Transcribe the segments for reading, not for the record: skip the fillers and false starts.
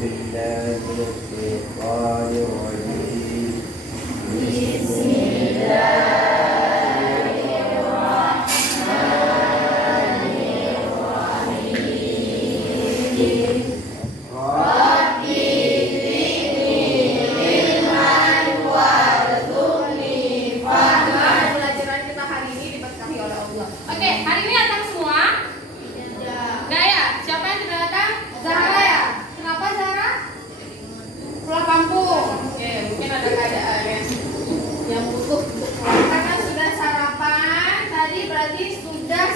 بالله من الشيطان الرجيم بسم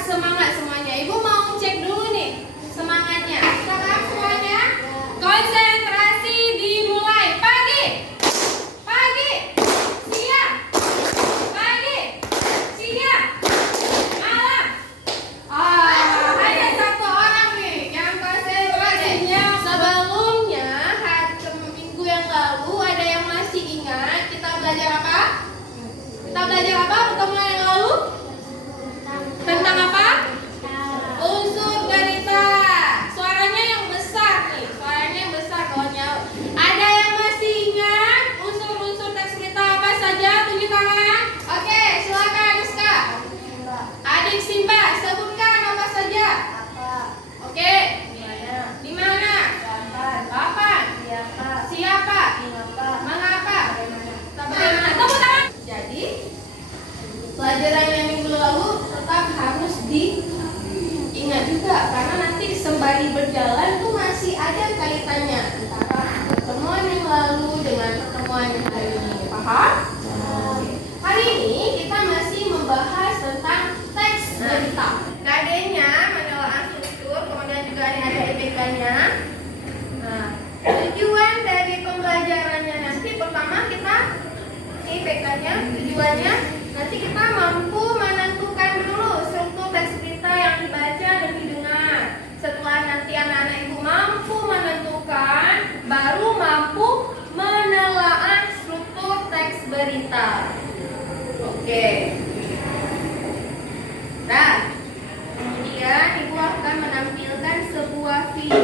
semangat semuanya. Ibu mau cek dulu nih semangatnya. Sekarang semuanya konsentrasi dimulai. Pagi, siang, malam. Hanya satu orang nih yang konsentrasinya. Sebelumnya minggu yang lalu ada yang masih ingat kita belajar apa? Pertemuan yang lalu? Tentang apa? Unsur gurita. Suaranya yang besar nih, kalau nyawa. Ada yang masih ingat unsur-unsur teks berita apa saja? Tunjuk tangan. Oke, silakan Rizka. Adik Simba, sebutkan apa saja. Oke. Di mana? Kapan? Siapa? Mengapa? Bagaimana? Tepuk tangan. Jadi pelajaran yang minggu lalu tetap harus diingat juga, karena nanti sembari berjalan tuh masih ada kaitannya antara pertemuan yang lalu dengan pertemuan yang hari ini. Paham? Hari ini kita masih membahas tentang teks berita. KD-nya menelaah struktur, kemudian juga ada IPK-nya. Nah, tujuan dari pembelajarannya nanti pertama kita IPK-nya, tujuannya nanti kita mampu menentukan dulu struktur teks berita yang dibaca dan didengar. Setelah nanti anak-anak ibu mampu menentukan, baru mampu menelaah struktur teks berita. Oke. Nah, kemudian ibu akan menampilkan sebuah video.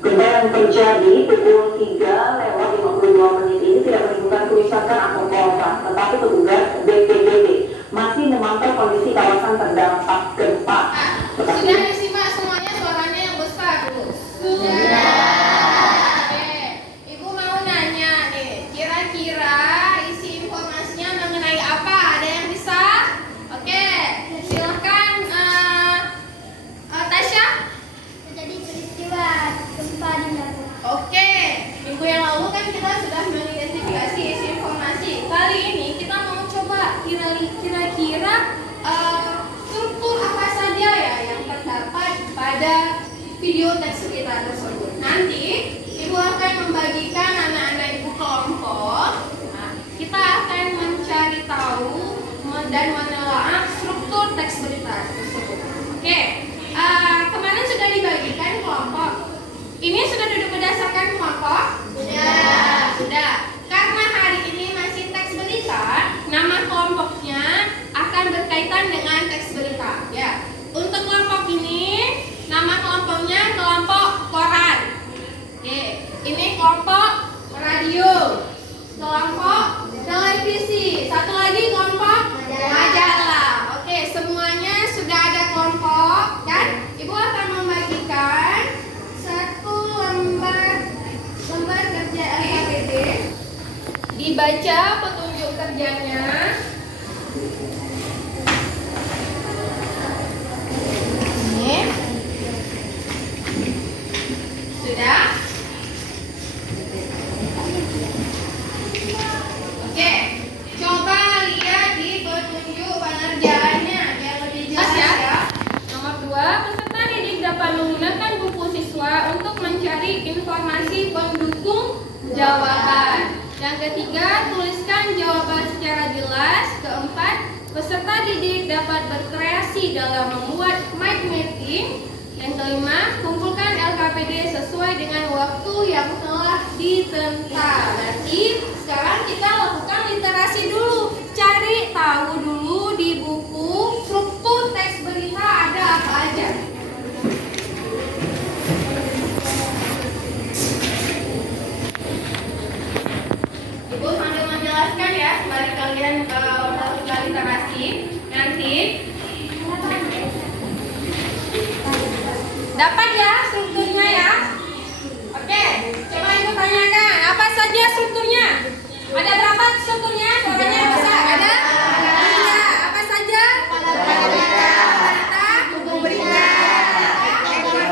Gempa yang terjadi pukul 3:52 ini tidak menimbulkan kerusakan atau korban, tetapi petugas BPBD masih memantau kondisi kawasan terdampak gempa. Sudah disimak semuanya suaranya yang besar, Bu? Sudah. Oke. Ibu mau nanya nih, kira-kira isi informasinya mengenai apa? Ada yang bisa? Oke, silakan Tasya. Terjadi peristiwa gempa di Manado. Oke, minggu yang lalu kan kita sudah mengidentifikasi isi informasi. Kali ini kita mau coba kira-kira struktur apa saja ya yang terdapat pada video teks berita tersebut. Nanti ibu akan membagikan anak-anak ibu kelompok. Nah, kita akan mencari tahu dan menelaah struktur teks berita tersebut. Oke, kemarin sudah dibagikan kelompok. Ini sudah duduk berdasarkan kelompok? Sudah. Karena hari ini masih teks berita, nama kelompoknya akan berkaitan dengan teks berita. Ya. Untuk kelompok ini, nama kelompoknya kelompok koran. Oke. Ini kelompok radio, kelompok televisi, satu lagi kelompok majalah. Oke, semuanya sudah ada kelompok, kan? Ibu akan membagikan lembar kerja LKPD, dibaca petunjuk kerjanya. Ini sudah. Oke, coba lihat di petunjuk pengerjaannya biar lebih jelas ya. Nomor 2, peserta didik dapat menggunakan buku siswa untuk mencari informasi pendukung jawaban. Yang ketiga, tuliskan jawaban secara jelas. Keempat, peserta didik dapat berkreasi dalam membuat mind mapping. Yang kelima, kumpulkan LKPD sesuai dengan waktu yang telah ditentukan. Berarti sekarang kita lakukan literasi dulu. Cari tahu dulu di buku struktur teks berita ada apa aja. Dapat ya strukturnya ya? Oke, coba ibu tanyakan apa saja strukturnya? Ada berapa strukturnya? Suaranya yang besar. Ada? Tiga. Apa saja? Kepala berita, tubuh berita, ekor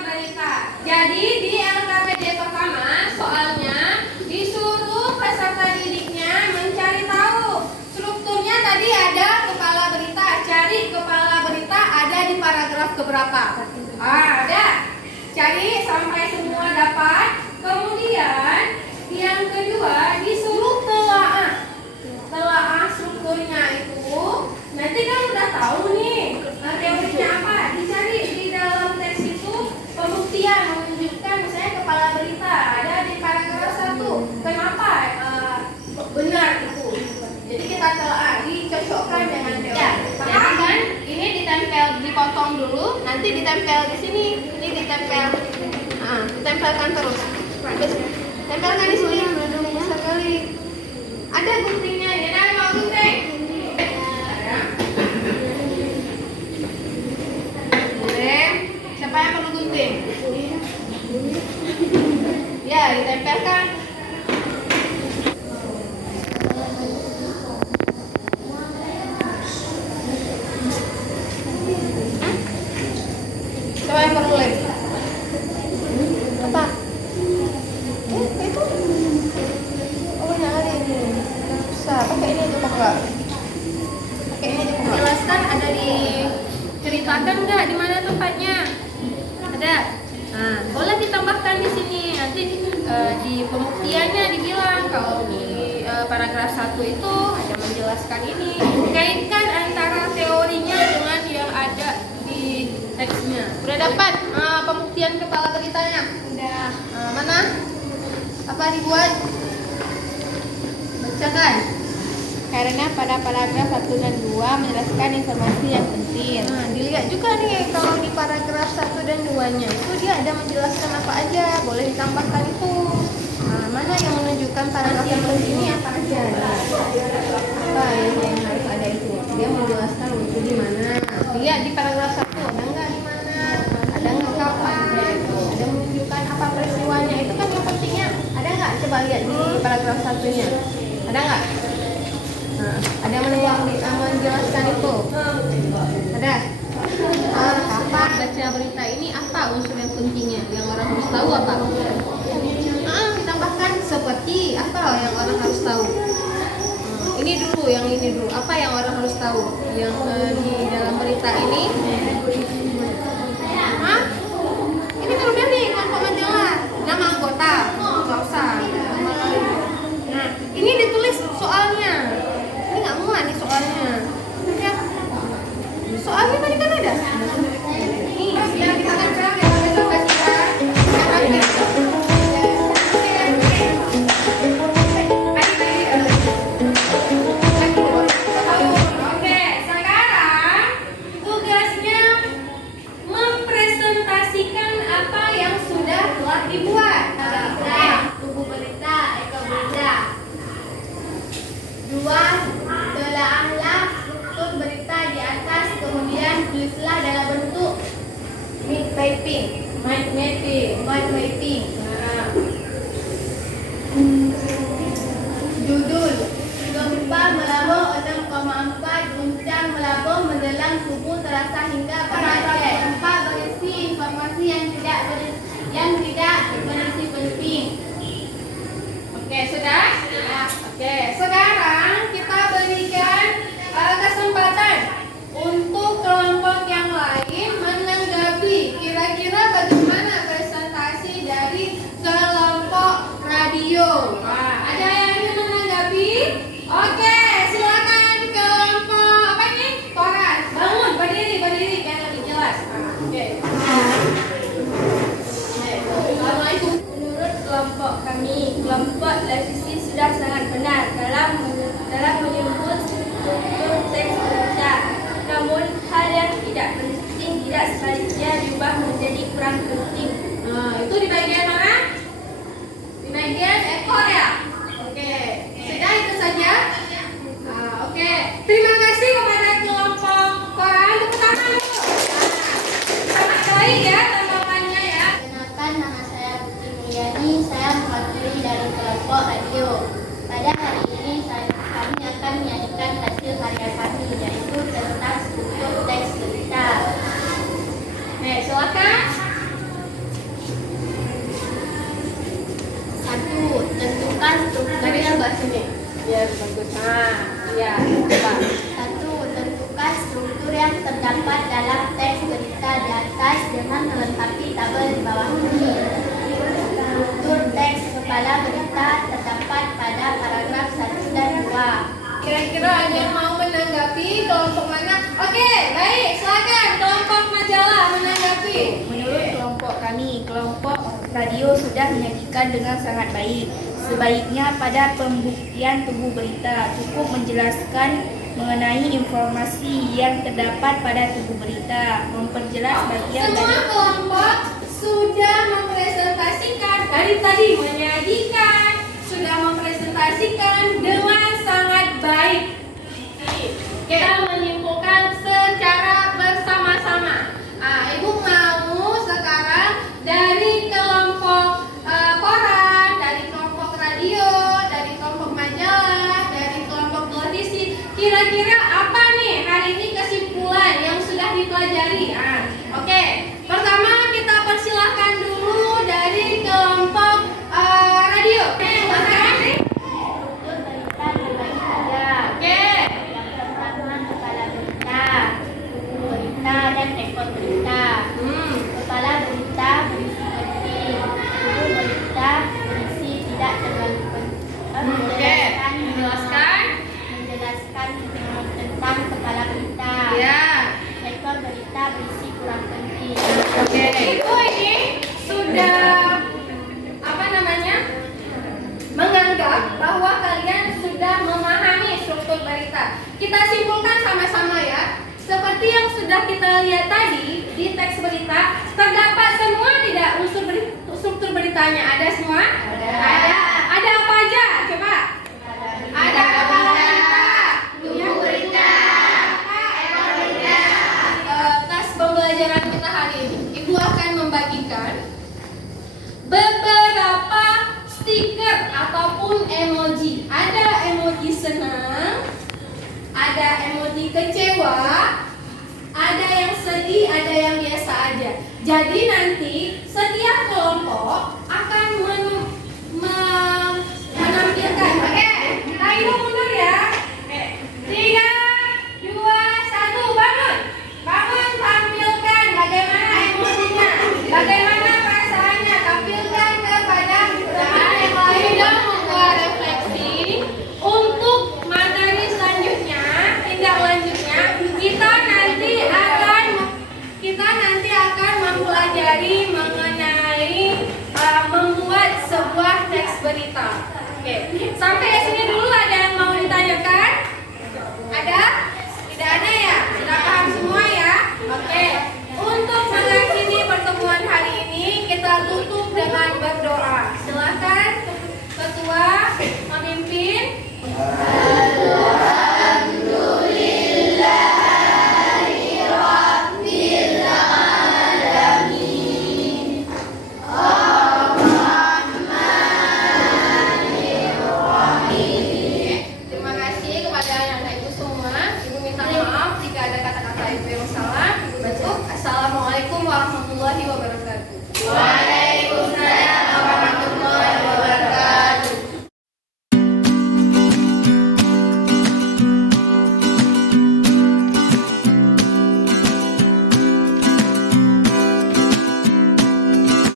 berita. Jadi di LKPD pertama soalnya disuruh peserta didiknya mencari tahu strukturnya. Tadi ada kepala berita, cari kepala berita ada di paragraf keberapa? Ada. Cari sampai semua dapat. Kemudian yang kedua disuruh telaah strukturnya itu. Nanti kan udah tahu nih teorinya apa. Dicari di dalam teks itu pembuktian menunjukkan misalnya kepala berita ada di paragraf 1. Kenapa benar itu? Jadi kita telaah, dicocokkan dengan teori. Ya, jadi kan ini ditempel, dipotong dulu, nanti ditempel di sini. Ini ditempel, ditempelkan terus. Tempelkan di sini, sekali. Ada guntingnya, ya kan? Mau gunting? Boleh. Siapa yang perlu gunting? Ya, ditempelkan. Siapa yang perlu lem? Apa? Itu? Oh, banyak kali ini. Susah. Pakai ini aja enggak? Pakai ini aja enggak? Jelaskan ada diceritakan enggak di mana tempatnya? Ada. Nah, boleh ditambahkan di sini. Nanti di pembuktiannya dibilang kalau di paragraf 1 itu ada menjelaskan ini. Kaitkan antara teorinya dengan yang ada di teksnya. Udah dapat pembuktian kepala beritanya? Udah. Mana? Apa dibuat? Bacakan. Karena pada paragraf 1 dan 2 menjelaskan informasi yang penting. Nah, dilihat juga nih kalau di paragraf 1 dan 2-nya itu dia ada menjelaskan apa aja, boleh ditambahkan itu. Nah, mana yang menunjukkan paragraf yang penting ini apa aja? Apa yang harus ada itu? Dia menjelaskan itu di mana. Lihat di paragraf 1 ada nggak di mana? Ada nggak kapan? Ada menunjukkan apa peristiwanya? Itu kan yang pentingnya. Ada nggak? Coba lihat di paragraf 1-nya. Ada nggak? Nah, ada yang menjelaskan itu. Ada. Kapan baca berita ini apa unsur yang pentingnya? Yang orang harus tahu apa? Ditambahkan seperti apa yang orang harus tahu. Ini dulu, yang ini dulu. Apa yang orang harus tahu? Yang di dalam berita ini. Ini dulunya nih, kelompok majalah. Nama anggota. Nggak usah. Nah, ini ditulis soalnya. Ini nggak muat nih soalnya. Ya. Soalnya tadi kan ada. Nih, yang kita tempel yang besok kita. Oke, sekarang tugasnya mempresentasikan apa yang sudah telah dibuat. Tubuh berita, ekor berita. 2. Telaahlah struktur berita di atas, kemudian tulislah dalam bentuk Mind mapping. mind mapping. Judul Gempa melambung 6,4, guncang melambung mendalam, subuh terasa hingga Aceh. 4. Berisi informasi yang tidak berisi penting. Oke, sudah? Oke, sekarang kita berikan kesempatan untuk kelompok yang lain menanggapi. Kira-kira bagaimana presentasi dari kelompok radio? Ada yang ingin menanggapi? Oke, silakan kelompok apa ini? Koran. Bangun, berdiri biar lebih jelas. Oke. Assalamualaikum. Menurut kelompok kami, kelompok televisi sudah sangat benar dalam menyebut struktur teks berita. Namun hal yang tidak penting tidak sebaliknya diubah menjadi kurang penting. Nah, itu di bagian mana? Di bagian ekor ya? Oke. Sudah itu saja? Oke. Terima kasih kepada kelompok koran. Tepuk tangan dulu. Selamat sekali silakan. 1. Tentukan struktur yang Sini. Ya, bagus. Ya, coba. 1. Tentukan struktur yang terdapat dalam teks berita di atas dengan melengkapi tabel di bawah ini. Struktur teks kepala berita terdapat pada paragraf 1 dan 2. Kira-kira ada yang mau menanggapi kelompok mana? Oke, baik. Silakan kelompok majalah menanggapi. Menurut kelompok kami, kelompok radio sudah menyajikan dengan sangat baik. Sebaiknya pada pembuktian tubuh berita cukup menjelaskan mengenai informasi yang terdapat pada tubuh berita, memperjelas bagian Semua dari kelompok sudah mempresentasikan dari tadi menyajikan, sudah mempresentasikan dengan sangat baik. Kita menyimpulkan secara bersama-sama. Ibu mau sekarang dari kelompok koran, dari kelompok radio, dari kelompok majalah, dari kelompok televisi, kira-kira apa nih hari ini kesimpulan yang sudah dipelajari? Oke, pertama kita persilahkan dulu dari kelompok radio. Silakan. struktur berita dibagi tiga. Oke. Yang pertama kepala berita, tubuh berita dan ekor berita. Kepala berita berisi penting, tubuh berita berisi tidak terlalu penting. Oke, menjelaskan. Menjelaskan tentang kepala berita. Ya. Ekor berita berisi kurang penting. Oke, Ibu ini sudah apa namanya? Menganggap bahwa kalian sudah memahami struktur berita. Kita simpulkan sama-sama ya. Seperti yang sudah kita lihat tadi di teks berita, terdapat semua tidak struktur beritanya. Ada semua? Ada. Ada apa aja? Coba. Ada kepala berita, tubuh berita, ekor berita. Tas pembelajaran kita hari ini, Ibu akan membagikan beberapa stiker ataupun emoji. Ada emoji senang, ada emoji kecewa, ada yang sedih, ada yang biasa aja. Jadi nanti setiap kelompok akan menampilkan. Oke, nah Ibu